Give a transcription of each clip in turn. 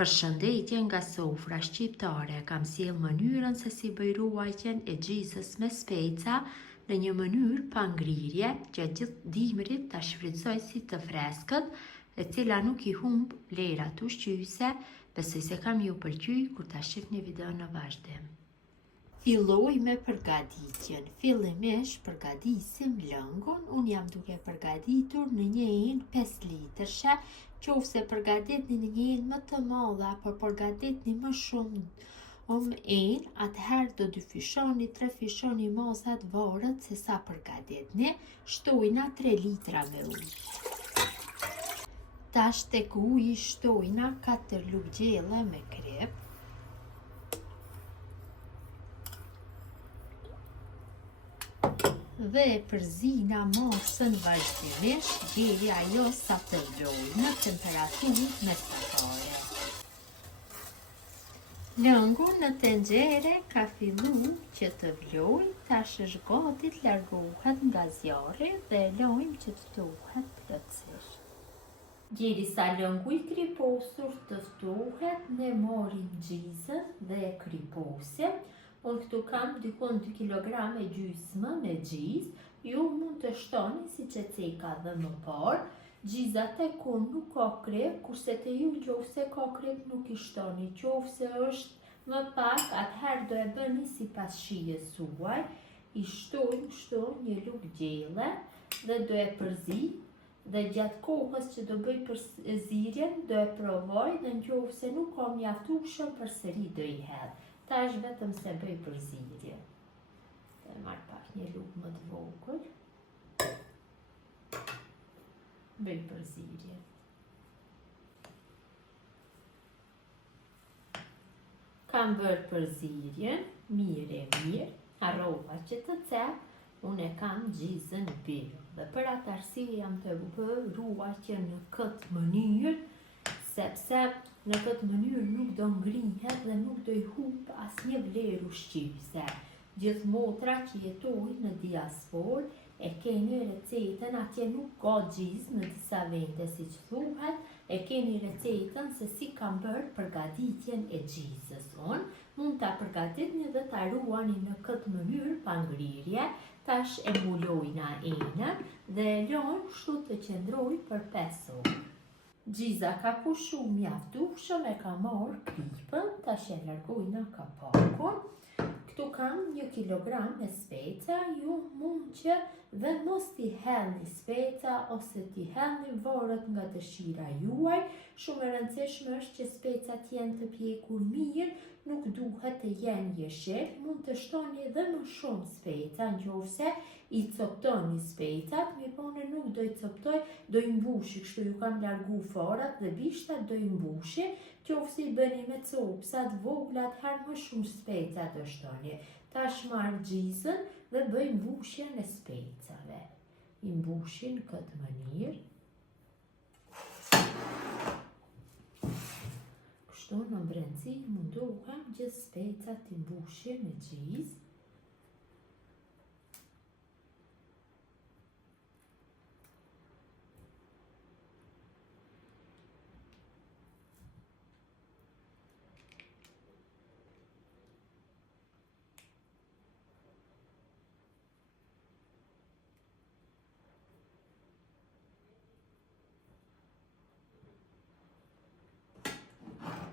Përshëndetje nga sofra shqiptare, kam sjell mënyrën se si bëj ruajtjen e gjizës me speca në një mënyrë pa ngrirje, gjatë gjithë dimrit ta shfrytëzoj si të freskët, e cila nuk i humb vlerat ushqyese. Besoj se kam ju pëlqy kur ta shihni videon në vazhdim. Filloj me përgatitjen. Fillimisht përgatisim lëngun. Unë jam duke përgatitur në një enë 5 litërshe. Qofse përgatitni në një enë më të madhe apo përgatitni më shumë enë, atëherë do dyfishoni, trefishoni masat varet se sa përgatitni. Shtojna 3 litra me ujë. Tash tek uji shtojna 4 lugë gjelle me krep. Dhe e përzina masën vazhdimisht deri ajo sa të vlojë në temperaturë mesatare. Lëngu në tenxhere ka fillu që të vlojë, tash është gati të largohet nga zjarri dhe e lajmë që të ftohet plotësisht. Derisa lëngu i kriposur të ftohet, ne marrim gjizën dhe e kriposim. Unë këtu kam dikon 2 kg e gjysmë me gjizë, ju mund të shtoni si që ceka dhe më parë. Gjiza tek unë nuk ka krep, kurse te ju qofse ka krep nuk i shtoni. Qofse është më pak, atëherë do e bëni sipas shijes suaj. I shtojmë një lugë gjelle dhe do e përzi. Dhe gjatë kohës që do bëj përzirjen, do e provoj dhe nëse nuk ka mjaftueshëm përsëri do i hedh. Tash vetëm se bëj përzirje. Dhe marr pak një lugë më të vogël. Bëj përzirje. Kam bërë përzirjen, mirë, harrova që të cep, unë e kam gjizën birë. Dhe për atë arsye jam të bërë ruajtjen në këtë mënyrë, sepse në këtë mënyrë nuk do ngrihet dhe nuk do i humb asnjë vlerë ushqyese. Gjithë motra që jetojnë në diasporë e keni recetën, atje nuk ka gjizë në disa vende siç thuhet, e keni recetën se si kam bërë përgatitjen e gjizës. Unë mund ta përgatitni dhe ta ruani në këtë mënyrë pa ngrirje. Tash e mbulojna enën dhe e lëm kështu të qëndroj për 5 orë. Gjiza ka pushu mjaftueshëm, e ka marrë kripën, tash e largojna kapakun. Këtu kam 1 kg me speca, ju mund që dhe mos t'i hedhni speca ose t'i hedhni varet nga dëshira juaj. Shumë e rëndësishme është që specat jenë të pjekur mirë, nuk duhet të jenë jeshil. Mund të shtoni edhe më shumë speca nëse i coptoni specat, mirëpone nuk do i coptoj, do i mbushi, kështu ju kam largu farat dhe bishtat do i mbushi. Qofse i bëni me copsat vogla, atëherë më shumë speca do shtoni. Tash marr gjizën dhe bëj mbushjen e specave. I mbushin në këtë mënyrë. Kështu në brendësi mundohem gjithë specat t'i mbushin me gjizë.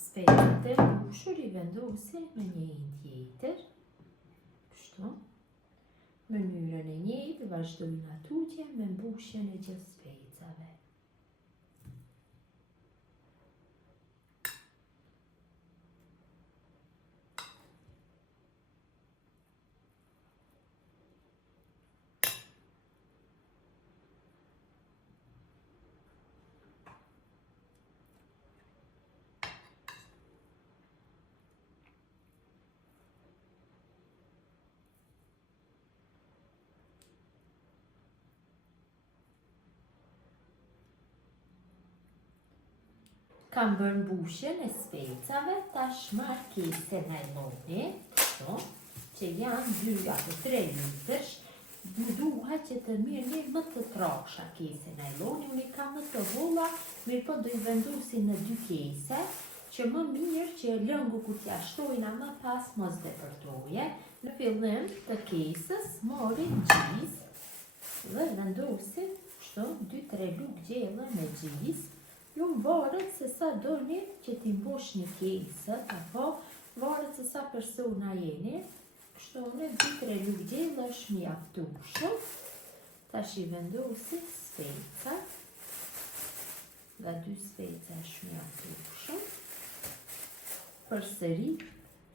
Specat e mbushur i vendosi në një enë tjetër. Kështu. Mënyrën e njëjtë vazhdojnë tutje me mbushjen e gjithë specave. Kam bërë mbushjen e specave, tash marr kese najloni, që janë 2 apo 3 litërsh. Duhet që të mirëni më të trasha kese najloni, unë i kam më të holla, mirë po do i vendosi në 2 kese, që më mirë që lëngu kur t'ja shtojna më pas mos depërtoje. Në fillim të kesës morim gjizë dhe vendosim kështu 2-3 lugë gjelle me gjizë. Ju varet se sa doni që t'i mboshni kesët, apo varet se sa persona jeni. Kështu në 2-3 lugë gjelle është mjaftueshëm. Tash I vendosi speca. Nga 2 speca është mjaftueshëm. Përsëri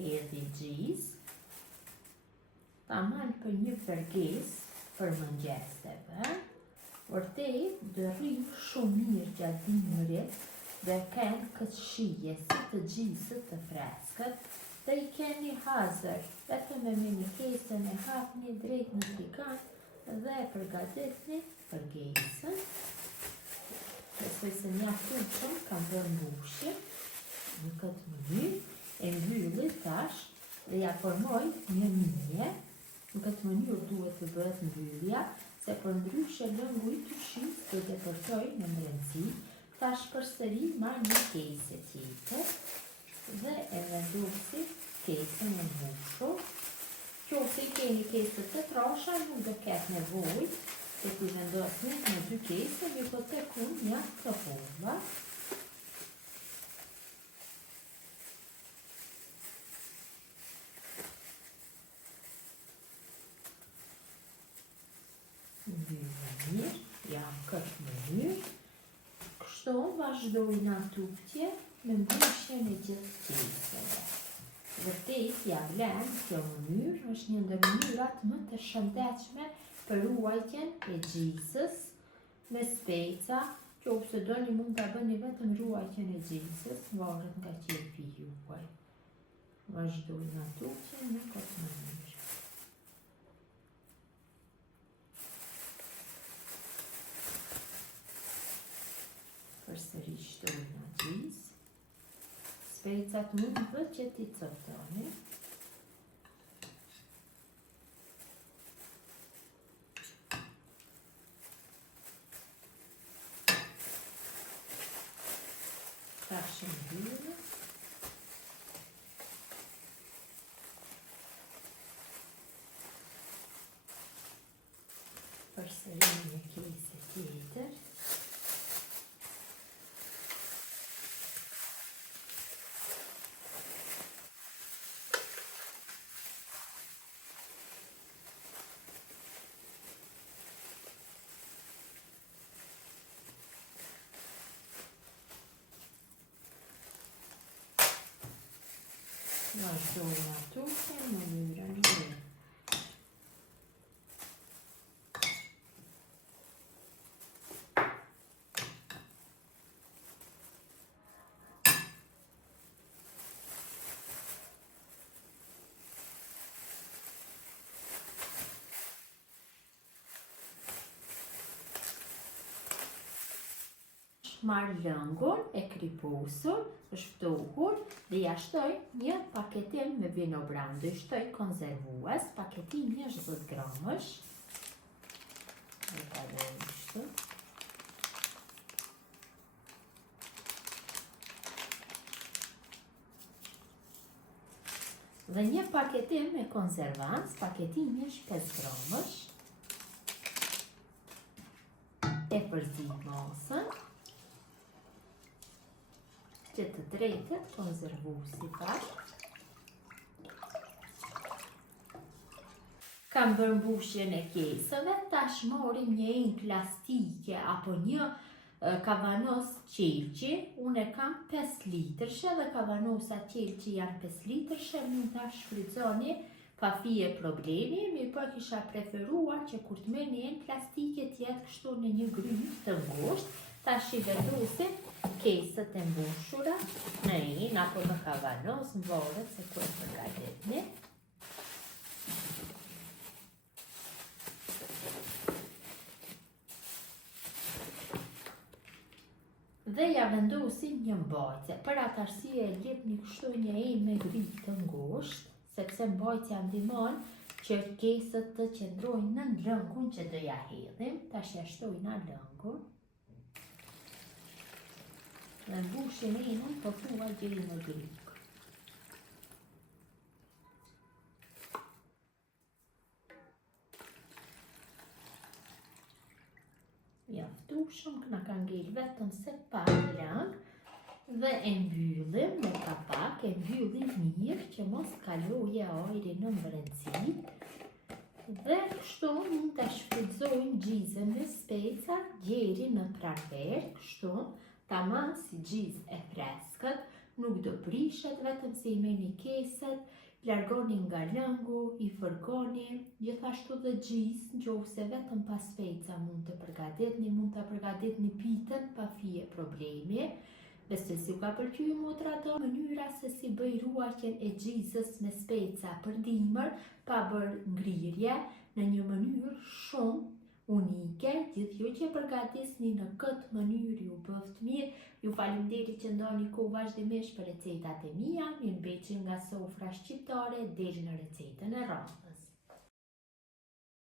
hedhi gjizë. Tamam për një kërkesë për mëngjeseve. Vërtet do rrim shumë mirë gjatë dimrit dhe kanë këtë shije si të gjizët të freskët dhe I keni hazër vetëm me një kesën e hapni drejt në frigan dhe përgatitni kërkesën. Besoj se mjaftueshëm kam bërë mbushje në këtë mënyrë. E mbylli tash dhe ja formoj një mije. Në këtë mënyrë duhet të bëhet mbyllja, se përndryshe lëngu I tyshit do të depërtoj në brendësi. Tash përsëri marr një kesë tjetër dhe e vendosi kesën e mbushur. Nëse I keni kesë të trasha, nuk do ketë nevojë se t'i vendosni në 2 kesë, mi po tek unë mjaft të holla. Mirë, jam këtë mënyrë. Kështu vazhdojnë tutje me mbushjen e gjithë kesëve. Vërtet ja vlen kjo mënyrë, është një ndër mënyrat më të shëndetshme për ruajtjen e gjizës me speca. Nëse doni mund ta bëni vetëm ruajtjen e gjizës, varet nga qefi juaj. Vazhdojnë tutje në këtë mënyrë. Përsëri shtojna gjizë. Specat mund dhe që t'i cotoni. Tash mbyllë. Përsëri një kesë tjetër. Vazhdojnë tutje në mënyrën e marr lëngun e kriposur, është ftohur dhe ja shtoj një paketim me vino brando. I shtoj konservues, paketimi është 10 gramësh. E kaloj kështu. Dhe një paketim me konservans, paketimi është 5 gramësh. E përzi masën. Që të drejtët konservuesi tash. Kam bërë mbushjen e kesëve, tash morim një enë plastike apo një kavanos qelqi. Unë e kam 5 litrshe dhe kavanosa qelqi janë 5 litrshe, mund ta shfrytëzoni pa fije problemi, mi po kisha preferuar që kur të merrni enë plastike t'jetë kështu në një grymë të ngushtë. Tash I vendosim kesët e mbushura në enë apo në kavanos, varet se ku e përgatitni. Dhe ja vendosim një mbajtje. Për atë arsye e lipni kështu një enë me grymë të ngushtë, sepse mbajtja ndihmon që kesët të qëndrojnë në lëngun që do ja hedhim. Tash ja shtojna lëngun. Dhe mbushin inën për thua gjej në gruk. Mjaftueshëm, na ka ngel vetëm se pak lang dhe e mbyllim me kapak, e mbyllim mirë që mos kaloje ajri në mbrenësi. Dhe kështu mund të shfrytëzojmë gjizën me speca deri në pranver, kështu tamam si gjizë e freskët, nuk do prishet, vetëm se i merrni keset, largoni nga lëngu, i fërkoni, gjithashtu dhe gjizë, nëse vetëm pas speca mund të përgatitni pitën pa fije problemi. Besoj si u ka pëlqyer motra do mënyra se si bëj ruajtjen e gjizës me speca për dimër, pa bërë ngrirje, në një mënyrë shumë unike. Gjithë ju që përgatisni në këtë mënyrë ju bëft mirë. Ju faleminderit që ndoni kohë vazhdimisht për recetat e mia. Mirëmbëjtje nga sofra shqiptare deri në recetën e radhës.